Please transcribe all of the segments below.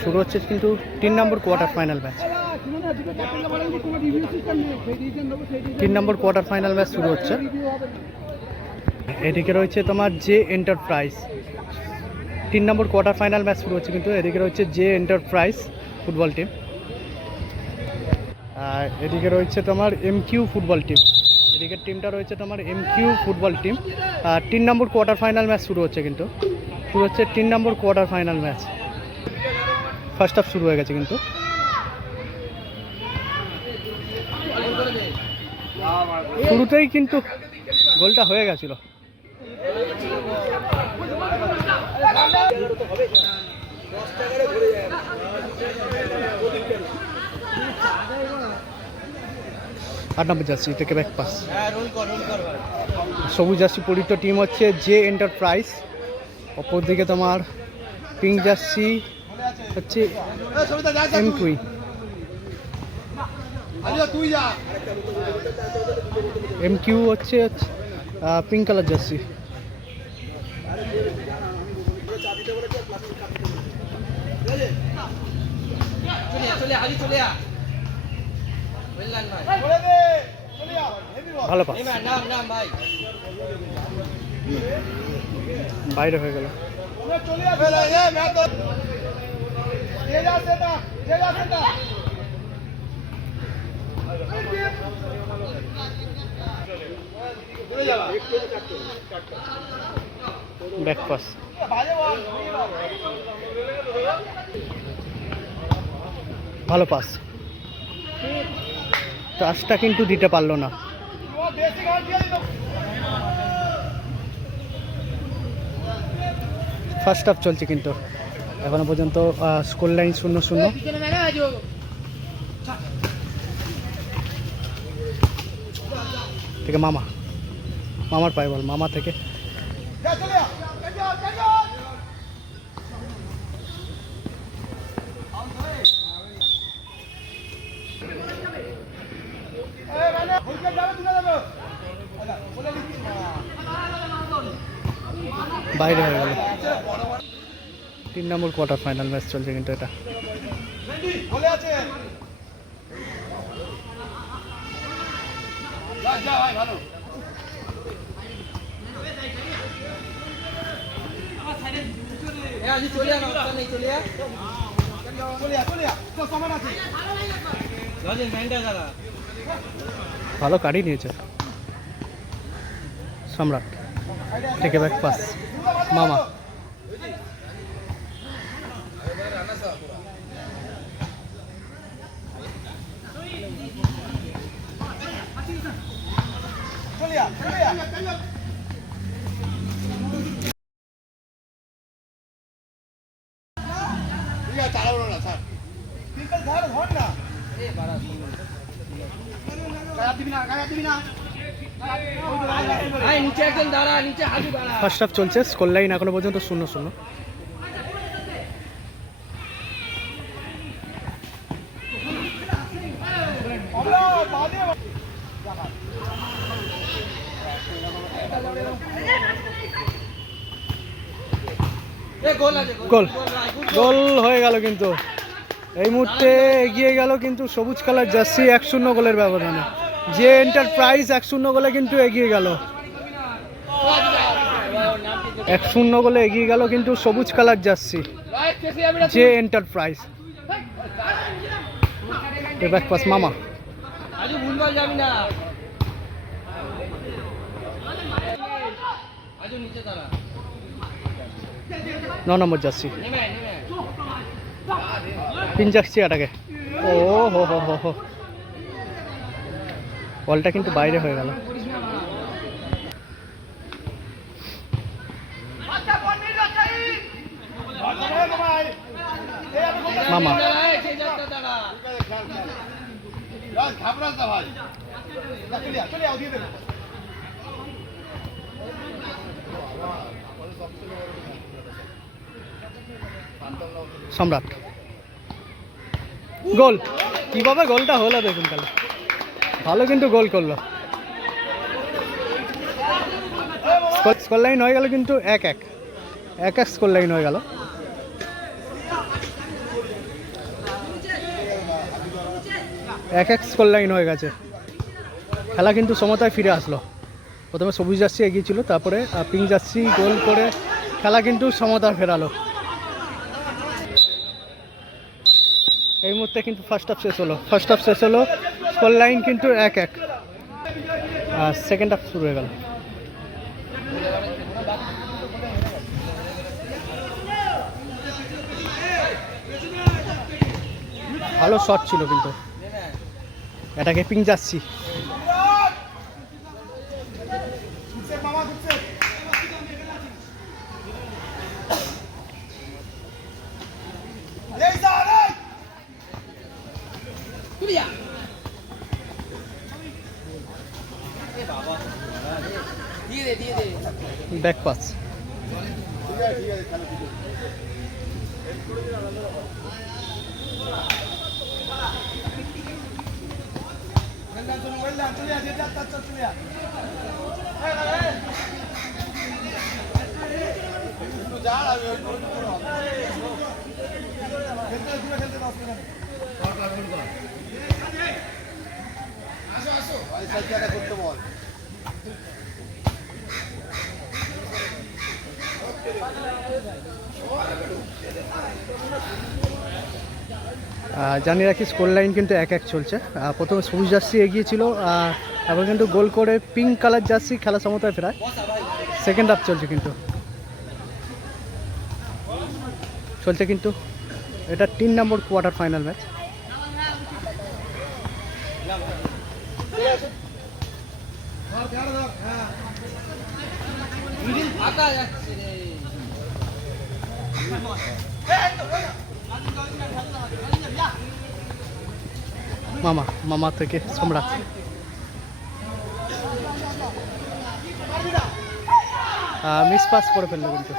শুরু হচ্ছে কিন্তু 3 নম্বর কোয়ার্টার ফাইনাল ম্যাচ। 3 নম্বর কোয়ার্টার ফাইনাল ম্যাচ শুরু হচ্ছে। এদিকে রয়েছে তোমার জে এন্টারপ্রাইজ। 3 নম্বর কোয়ার্টার ফাইনাল ম্যাচ শুরু হচ্ছে কিন্তু এদিকে রয়েছে জে এন্টারপ্রাইজ ফুটবল টিম, আর এদিকে রয়েছে তোমার এমকিউ ফুটবল টিম। এদিকের টিমটা রয়েছে তোমার এমকিউ ফুটবল টিম। আর 3 নম্বর কোয়ার্টার ফাইনাল ম্যাচ শুরু হচ্ছে কিন্তু শুরু হচ্ছে 3 নম্বর quarter final match. First half শুরু হয়ে গেছে কিন্তু শুরুতেই কিন্তু গোলটা হয়ে গেছিল। আট নম্বর জার্সি থেকে ব্যাক পাস, সবুজ জার্সি পরিত টিম হচ্ছে জে এন্টারপ্রাইজ। অপরদিকে তোমার পিঙ্ক জার্সি হচ্ছে এমকিউ। এমকিউ হচ্ছে পিঙ্ক কালার জার্সি। ভালো পাস, বাইরে হয়ে গেল। ব্যাক পাস, ভালো পাস, টাচটা কিন্তু দিতে পারলো না। ফার্স্ট হাফ চলছে কিন্তু এখনো পর্যন্ত স্কোর লাইন 0-0। থেকে মামার পায় বল, মামা থেকে বাইরে হয়ে গেল। 3 নম্বর কোয়ার্টার ফাইনাল ম্যাচ চলছে কিন্তু এটা। ভালো কাটিয়ে নিয়েছে সম্রাট থেকে ব্যাক পাস, মামা ফার্স্ট হাফ চলছে, স্কোর লাইন এখনো পর্যন্ত 0-0। গোল গোল হয়ে গেল কিন্তু এই মুহূর্তে এগিয়ে গেল কিন্তু সবুজ কালার জার্সি 1-0 গোলের ব্যবধানে। যে এন্টারপ্রাইজ 1-0 গোলে কিন্তু এগিয়ে গেল, 1-0 গোলে এগিয়ে গেল কিন্তু সবুজ কালার জার্সি যে এন্টারপ্রাইজ। ব্যাক পাস, মামা 9 নম্বর জার্সি পিন জার্সি আটাকে। ও হো হো হো হো, বলটা কিন্তু বাইরে হয়ে গেল। মামা সম্রাট গোল। কিভাবে গোলটা হলো দেখুন তাহলে, ভালো কিন্তু গোল করলো। স্কোর লাইন হয়ে গেল কিন্তু 1-1 স্কোর লাইন হয়ে গেল। 1-1 স্কোর লাইন হয়ে গেছে। খেলা কিন্তু সমতায় ফিরে আসলো। প্রথমে সবুজ জার্সি এগিয়ে ছিল, তারপরে পিঙ্ক জার্সি গোল করে খেলা কিন্তু সমতায় ফেরালো। এই মুহূর্তে কিন্তু ফার্স্ট হাফ শেষ হলো। স্কোর লাইন কিন্তু 1-1। সেকেন্ড হাফ শুরু হয়ে গেল। ভালো শট ছিল কিন্তু এটাকে পিঙ্ক জার্সি। Back pass. জানিয়ে রাখি স্কোর লাইন কিন্তু 1-1 চলছে। প্রথমে সবুজ জার্সি এগিয়ে ছিল, এবার কিন্তু গোল করে পিঙ্ক কালার জার্সি খেলা সমতায় ফেরায়। সেকেন্ড হাফ চলছে কিন্তু এটা 3 নম্বর কোয়ার্টার ফাইনাল ম্যাচ। মামা থেকে সম্রাট। মিস পাস করে ফেললো কিন্তু।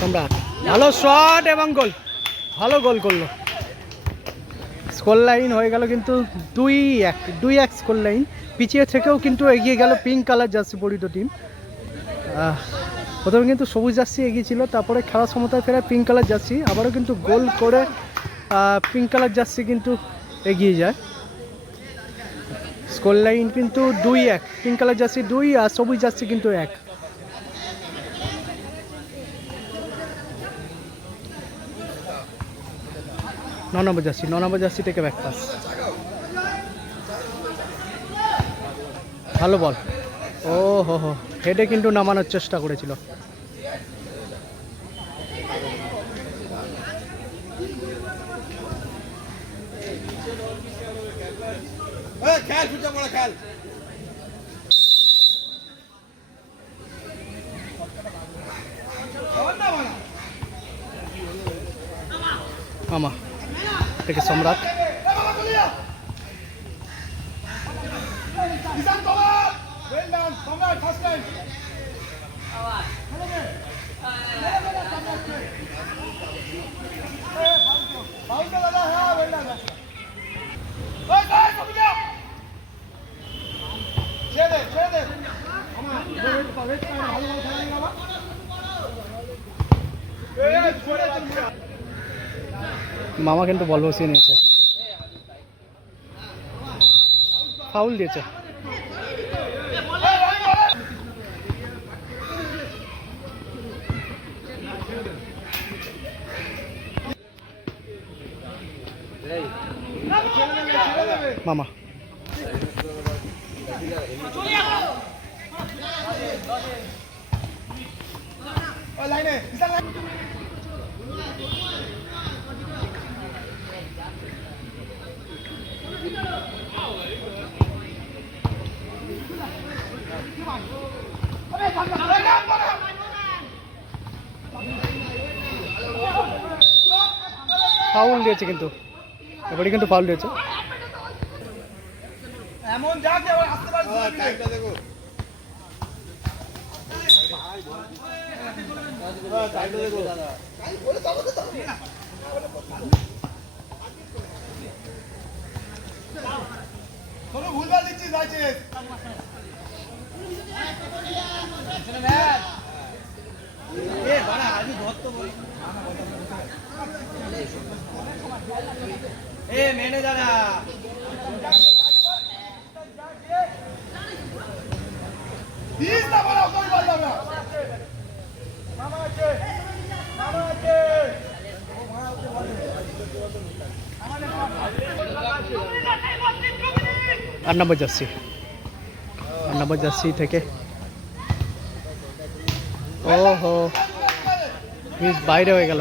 সম্রাট ভালো শট এবং গোল, ভালো গোল করলো। স্কোর লাইন হয়ে গেল কিন্তু 2-1 স্কোর লাইন। পিছিয়ে থেকেও কিন্তু এগিয়ে গেল পিঙ্ক কালার জার্সি পরিহিত টিম। প্রথমে কিন্তু সবুজ জার্সি এগিয়ে ছিল, তারপরে খেলা সমতায় ফেরায় পিঙ্ক কালার জার্সি, আবারও কিন্তু গোল করে পিঙ্ক কালার জার্সি কিন্তু এগিয়ে যায়। স্কোর লাইন কিন্তু 2-1, পিঙ্ক কালার জার্সি 2 আর সবুজ জার্সি কিন্তু 1। ন নম্বর জার্সি থেকে ব্যাক পাস। ভালো বল। ও হো হেডে কিন্তু নামানোর চেষ্টা করেছিল। মামা থেকে সম্রাট। মামা কিন্তু বল বসিয়ে নিয়েছে, ফাউল দিয়েছে। মামা ফাউল দিয়েছে কিন্তু, এবারে কিন্তু ফাউল দিয়েছে। এমন যাক এবার আসতে পারছিস টাইমটা দেখো, টাইমটা দেখো দাদা, কাই বলে যাবো তো তোর ভুলভাল দিচ্ছিস যাচ্ছে এখানে ম্যাচ 8 নম্বর জার্সি, 8 নম্বর জার্সি থেকে ওহো মিস বাইরে হয়ে গেল।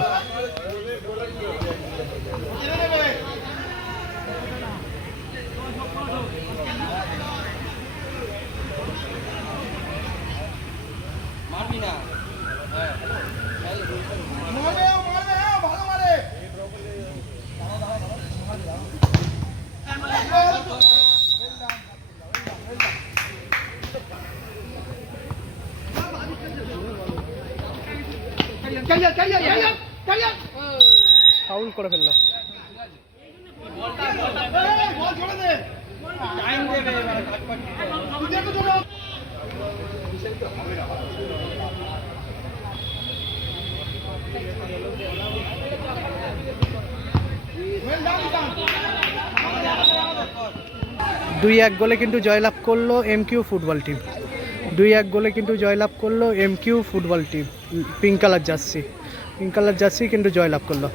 ফাউল করে ফেললো। দুই এক গোলে কিন্তু জয়লাভ করলো এমকিউ ফুটবল টিম। 2-1 গোলে কিন্তু জয়লাভ করলো MQ football team. Pink colour jersey কিন্তু জয়লাভ করলো।